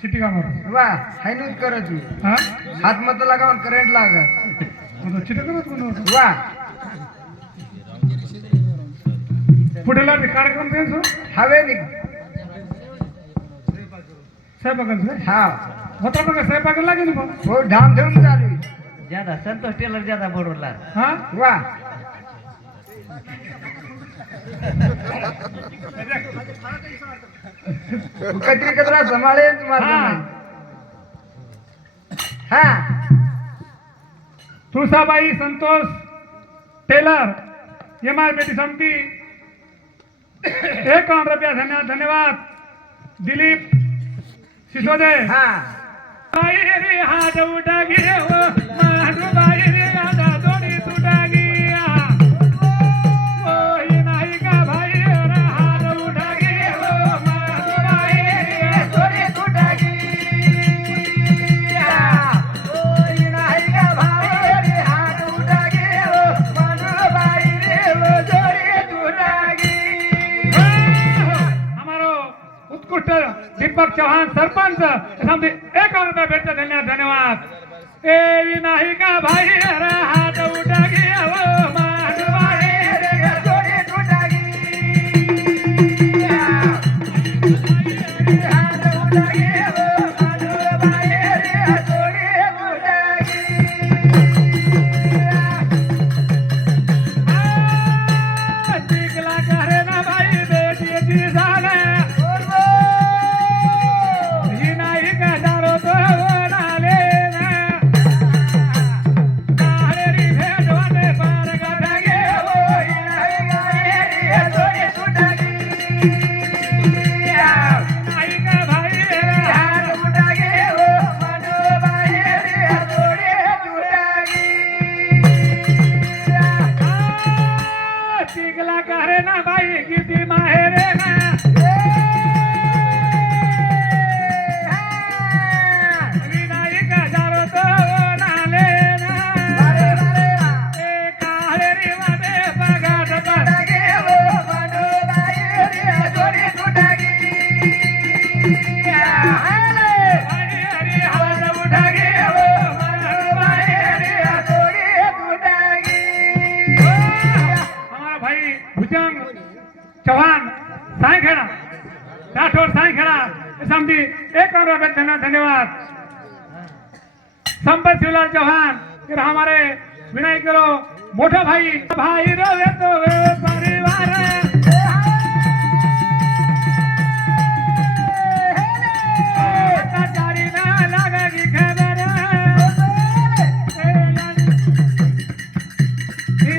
City कामार वा हायनूच करत तू हा हात मत लगावून करंट लागत आता चिटे करत कोण होतं? वा पुढे लागले कार्यक्रम त्यांचं हवे निघ स्वयंपाकाचं हा होता बघा स्वयंपाकाला लागेल मग हो धामधूम चालू आहे. ज्यादा संतोष टेलर ज्यादा बोडवला हा वा कत्री कचरा सांभाळे तुम्हाला हा. हा तुळसाबाई संतोष टेलर MRPT समिती 51 रुपया धन्यवाद दिलीप सिसोदे हा बाई रे हात उठा गे ओ मानू बाई रे आता दोडी तुटा गिया ओ ही नाही का भाई रे हात उठा गे ओ मानू बाई रे दोरी तुटा हमारो उत्कृष्ट दीपक चौहान सरपंच समझे 51 रुपया भेटते धन्यवाद ए नाही का भाई रे हात उठा गे ओ मानू बाई रे दोरी तुटा टिकला करे ना भाई बेटी झाले ही नाही का दारो तो नाले ना नाले भेटवाने पार गाठा गे ओ नाही का भाई टिकला करे ना भाई किती माहेरे ना विनायक दारो तो नाले ना ए काहेरी वाटे बगाट बगाट हमारा भाई भुजंग चौहान सायखेड़ा राठौर सायखेड़ा समझी 51 रुपये धन्यवाद संपत शिवलाल चौहान फिर हमारे विनय करो मोठा भाई भाई रोवे तो परिवार तारी ना लगेगी खबर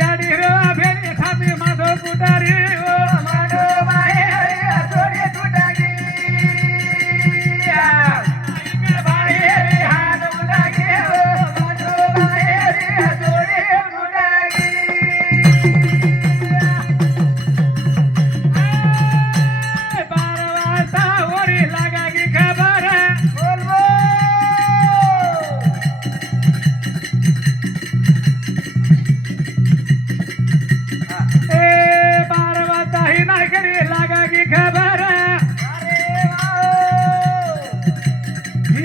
याडी रो फेरी थापी माधो कुटारी ओ बारवासा ओरी लगेगी खबर ए बारवासा ही नहीं करी लगेगी खबर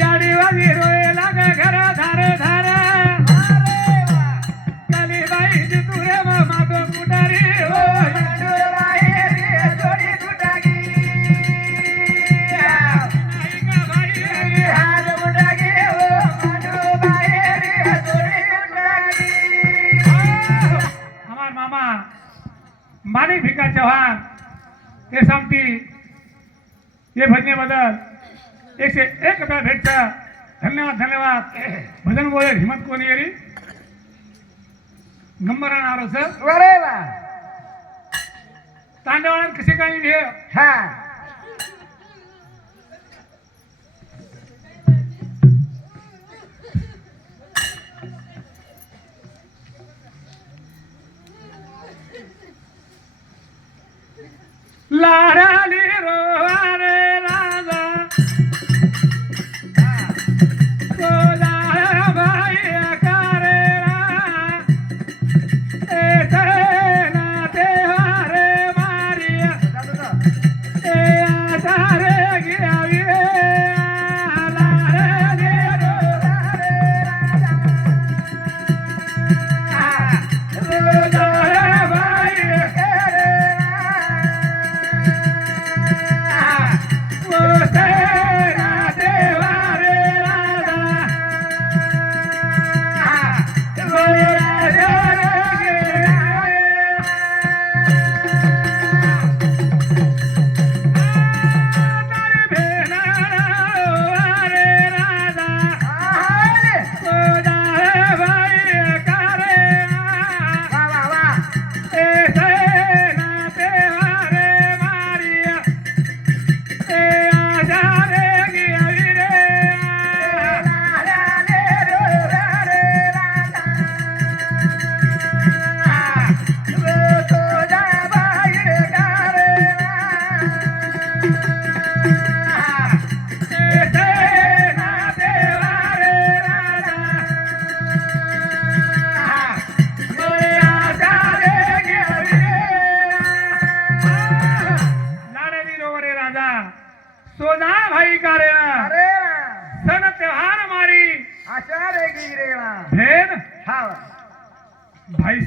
याडी वाली रोए लगे घर धारे धारे काली बाई जी तुरे माधो कुटारी ओ हमार मामा मानिक भिका चौहान हे सांगती ये भजने बदल 101 रुपया भेटत धन्यवाद भजन बोले हिम्मत कोणी येरी गंभरा नारो सर अरे वा तांडवणार कसे काही हे हा लाडाली रोवारे राजा तो लाडा बाई आकारे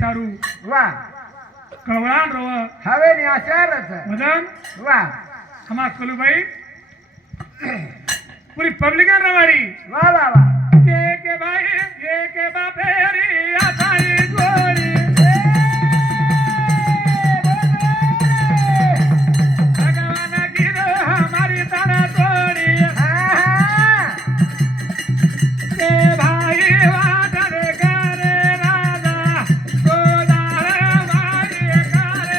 दारू वा कळवळान रव हवे नि आशारच मदन वा हमार कलूबाई पूरी पब्लिक रवाड़ी वा वा वा ये के भाई ये के बापेरी आताई गोरी भगवान गिरो हमारी तरह तोड़ी के भाई वादर करे राजा गोदार भाई करे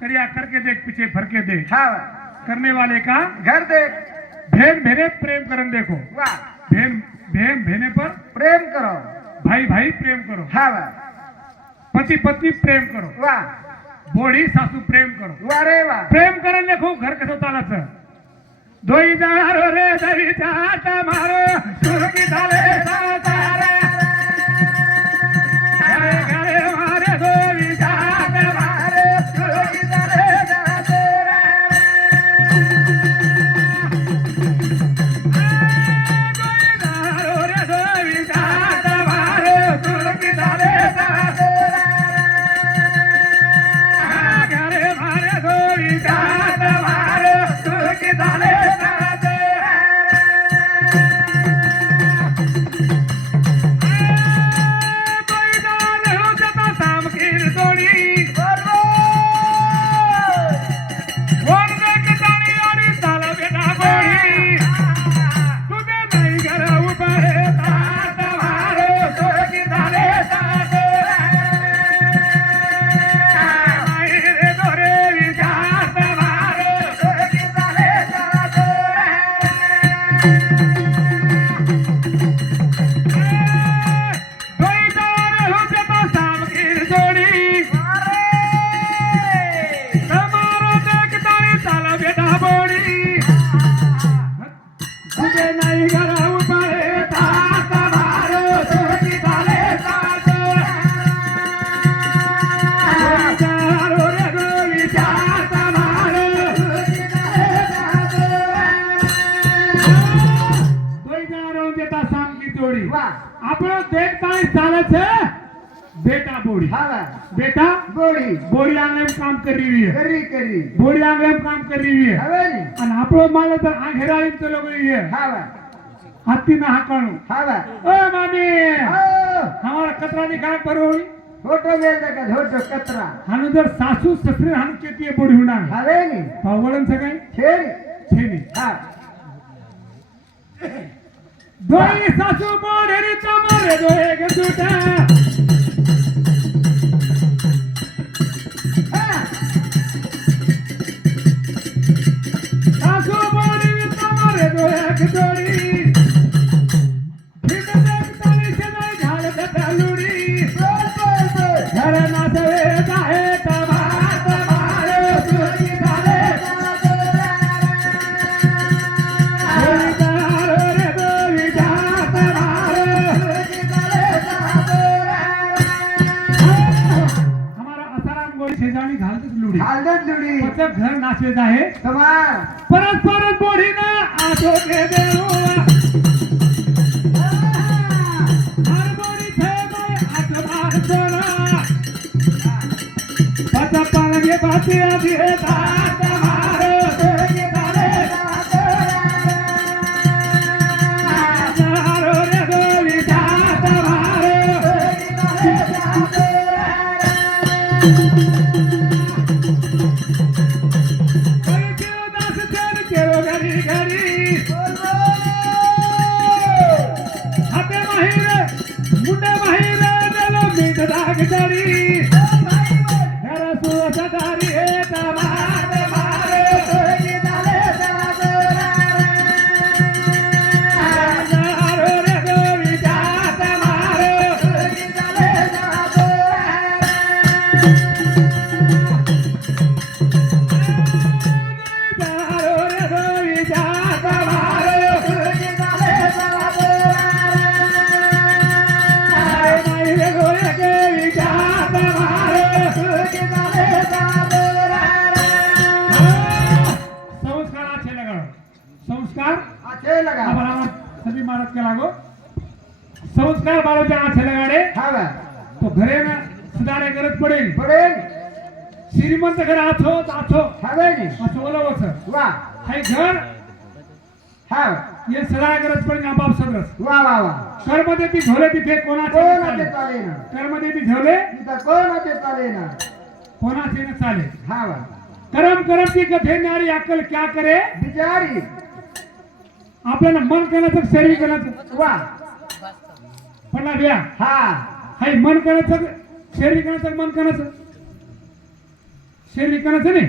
करिया करके देख पीछे भर के देख हाँ करने वाले का घर देख भेन भेने प्रेम करन देखो वाह भेन भेन भेने पर प्रेम करो भाई भाई प्रेम करो हाँ पति पत्नी प्रेम करो वाह बोड़ी सासू प्रेम करो वाह रे वाह प्रेम करन देखो घर कसं चालायचं दोई दारो रे दरी चाटा मारो सुरकी झाले सातारा घरे घरे मारे दोई चाटा मारो सुरकी झाले सातारा दोई दारो रे दोई चाटा मारो सुरकी झाले सातारा घरे मारे दोई चाटा मारो सुरकी झाले આપણો દેખતા ચાલે છે બેટા બોડી हाँ બેટા गोड़ी બોડી આંગળે કામ કરી રહી है करी करी બોડી આંગળે काम कर रही है हवे नी અને આપણો માલ તો આંખેરાળી ચલો ગઈ है हाँ હાથી ના હાકણું हाँ ओ मामी ओ हमारा कतरा दिखा परोड़ी फोटो मेल देखा फोटो कतरा हानु जर सासू ससरे हानु केती बोडी हुना हवे नी पावळन सगळे छेरी छेनी हाँ दोई सासू बोडेरी तमारे दो एक जुटा सासू बोडेरी तमारे दो एक जोड़ी फिर देख ताली से नहीं झाड़ दे लुड़ी घर ना से जाए ता हालतच लुडी हालत जुडी फक्त घर नाचवेच आहे कमाल परत परत बोडीनं आठो दे देवा हर बोडी थे बाय आठबार सोना पता पालगे बाती आधी है दात मारो मारो रे गोली दात मारो करी केव दास चल केव घरी घरी हाते माहीर मुंडे माहीर देलो मीठ दाग जरी घर सुसदारी हे तमार मारे मारो रे गोली दात मारो मारो रे गोली दात मारो माई रे गोली दात मारो संस्कार अच्छे लगा संस्कार अच्छे लगा बराबर सभी महाराज के लागो संस्कार बालो जहाँ अच्छे लगाड़े हाँ बा तो घरे में सुधारे गरज पडेल पडेल श्रीमंत घर आछो आछो हवे नी असं बोलावंच वा हाय घर हाँ ये सदा गरज पडेल आपाप सदरस वा वा वा कर्म देती झोले तिथे कोणाचे कोण न अते चाले चाले ना कर्म देती झोले तिथं कोण अते चाले ना कोणाचे न चाले हाँ बा कर्म करम की गधे नारी अक्कल क्या करे बिचारी आपल्याला मन करायचं शरीर करायचं वा पडला बिया हाँ हाय मन करायचं शरीर करायचं मन करायचं शरीर करायचं नाही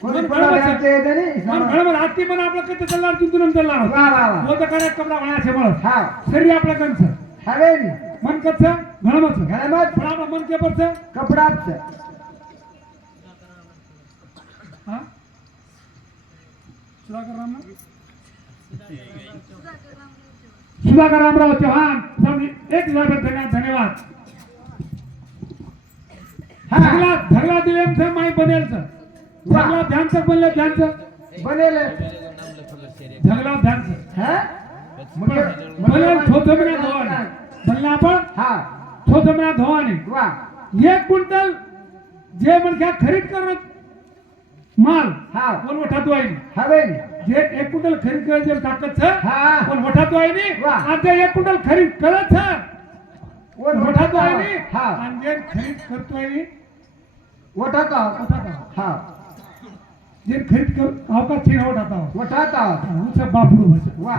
कोणी मन कोणाला घडवायचं. जाते येते नी मन घडवलं हाती पण आपलं कधी चालणार तिथून चालणार वा वा वा बोलतं काय कपडा म्हणायचे मला हाँ शरीर आपलं कंच हवे नी मन कच्चं घडवायचं घरामत पण आपलं मन केपरचं कपडाच हा सुधाकर रामराव सुधाकर रामराव चव्हाण स्वामी एक धन्यवाद हाँ झगला दिलेमचं माई बनेलचं झगला ध्यानचं बनलं ध्यानचं बनेल झगला ध्यानचं हाँ बनेल छोथमण्या धोवाने बनलं आपण हाँ छोथमण्या धोवाने वा 1 क्विंटल जे म्हणजे खरीद करत माल हाँ कोण वठातो आहे हवे नी जे 1 क्विंटल खरीद करायचे ताकद छ हाँ कोण वठातो आहे नी वाह. आणि ते 1 क्विंटल खरीद करत छ कोण वठातो आहे नी हाँ आणि जे खरीद करतो आहे नी वठाता वठातो हाँ जे खरीद कर अवकाश छे वठातो वठाता उच बापूर भज वा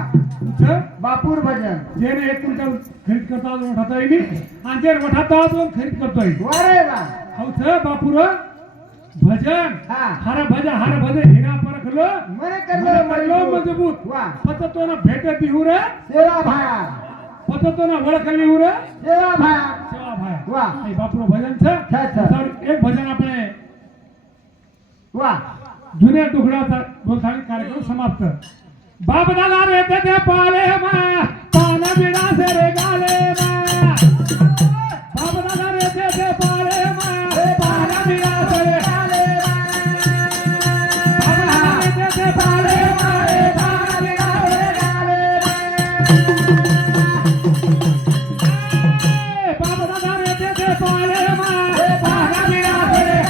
उच बापूर भजन जेने 1 क्विंटल खरीद करता वठातो आहे नी आणि जे वठातो तो खरीद करतो आहे वारे वा उच बापूर भजन हाँ हर भज हिरा परखलो मने मला करलो मजबूत मजबूत वा पततो ना भेट दिहू रे सेवा भाया पततो ना वळखली लिहू रे सेवा भाया सेवा भाई वाह. એ બાપુનું ભજન છે છે. સર એક ભજન આપણે वा જૂને ટુકડા બોલતાની કાર્યક્રમ સમાપ્ત બાપ દાદા રહેતે તે પાલેમાં પાના બીડા છે રે ગાલેમાં બાપ દાદા રહેતે તે પાલેમાં પાના બીડા છે રે ગાલેમાં બાપ દાદા રહેતે તે પાલેમાં પાના બીડા છે રે ગાલેમાં બાપ દાદા રહેતે તે પાલેમાં પાના બીડા છે રે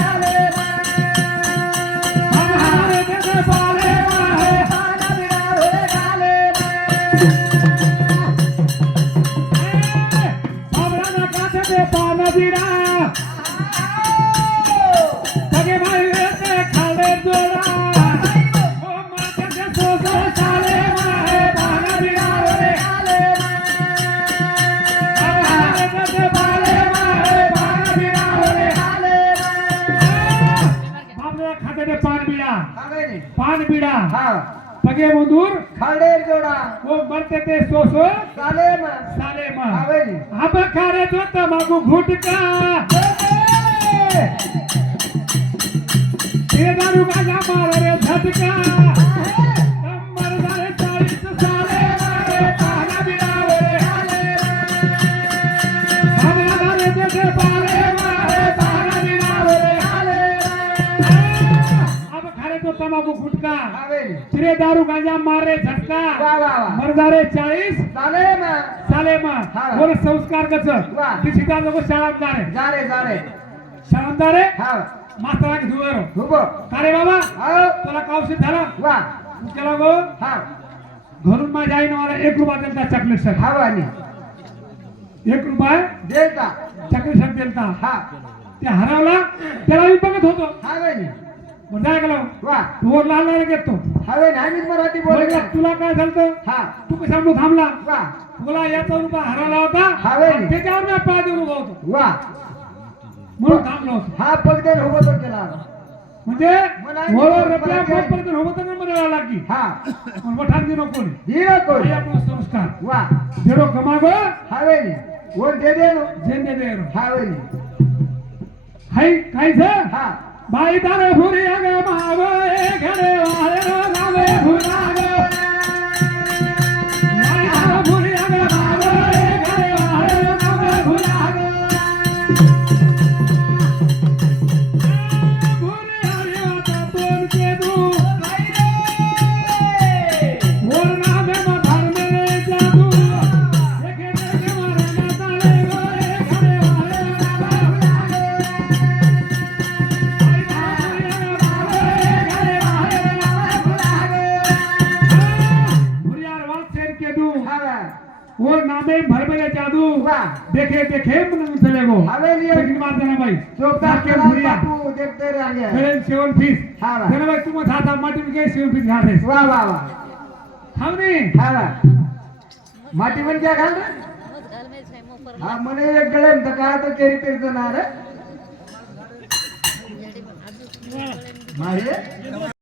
हवे नी पान बीड़ा हाँ पगे मुदूर खाडेर जोड़ा वो मरते ते सो साले में साले मा हवे नी अब खारे तो तमाकू घुटका ते दारू गाजा मार रे झटका नंबर दारे 40 साले मारे पाना बिरावे बाबा दारे ते पाले मारे पाना बिरावे तंबाखू गुटखा हा वय चिरे दारू गांजा मारे झटका वा वा वा मर्दारे 40 चाले मग साले मा हा. वर संस्कार कच वा. दिसिता लोक शाळांदारे जा रे शाळांदारे हा मास्तरा की धुवेरो हुबो का रे बाबा हा तुला कावशी झाला वा तू केला गो हा घरून माझ्या आईने मला 1 रुपया दिलता चॉकलेट साठी हा वाणी 1 रुपया देता चॉकलेट साठी दिलता हा ते हरवला त्याला मी बघत होतो हा वाणी मग जाय गेलो वा वर लहान घेतो हा वाणी आम्हीच मराठी बोलतो तुला काय झालं हा तू कशामुळे थांबला वा तुला याचा रुपया हरवला होता हा वय. त्याच्यावर मी पाय देऊन उभा होतो वा म्हणून थांबलो होतो हा पगदेन हुबो तो केला म्हणजे मला वळवर मला रपल्या काय- पोटपर्यंत होतं तर मध्ये यावं लागली हा पण वठान दिनो कोणी धीरे कोण हे आपलं संस्कार वा जेडो कमागो हा वाणी कोण दे दे नो जेंदे देरो हा वाणी हाय काय छ हा बाई तारे भुरी अग मागो ए घरे वाळे रो गावे भुराग बाई तारे भुरी अग मागो ए घरे वाळे रो गावे भुराग भुरी हरी वाता तोन के दू वर नामे मा धर्मे जादू एके देखे मारे ना ताले गो ए घरे वाळे रो गावे हा वा वो नामे भरभरे जादू वा देखे देखे मन चले गो हवेली लेकिन मार देना भाई चोपदार के कलाल भुरिया बापू देखते रहिए खेल सेवन फीस हा वा देना भाई तुम था माटी में गए सेवन फीस घाटे वा वा वा हमने हा वा माटी में क्या घाल रहे हा मने एक गळम तर काय तो केरी पेरतो ना रे मारे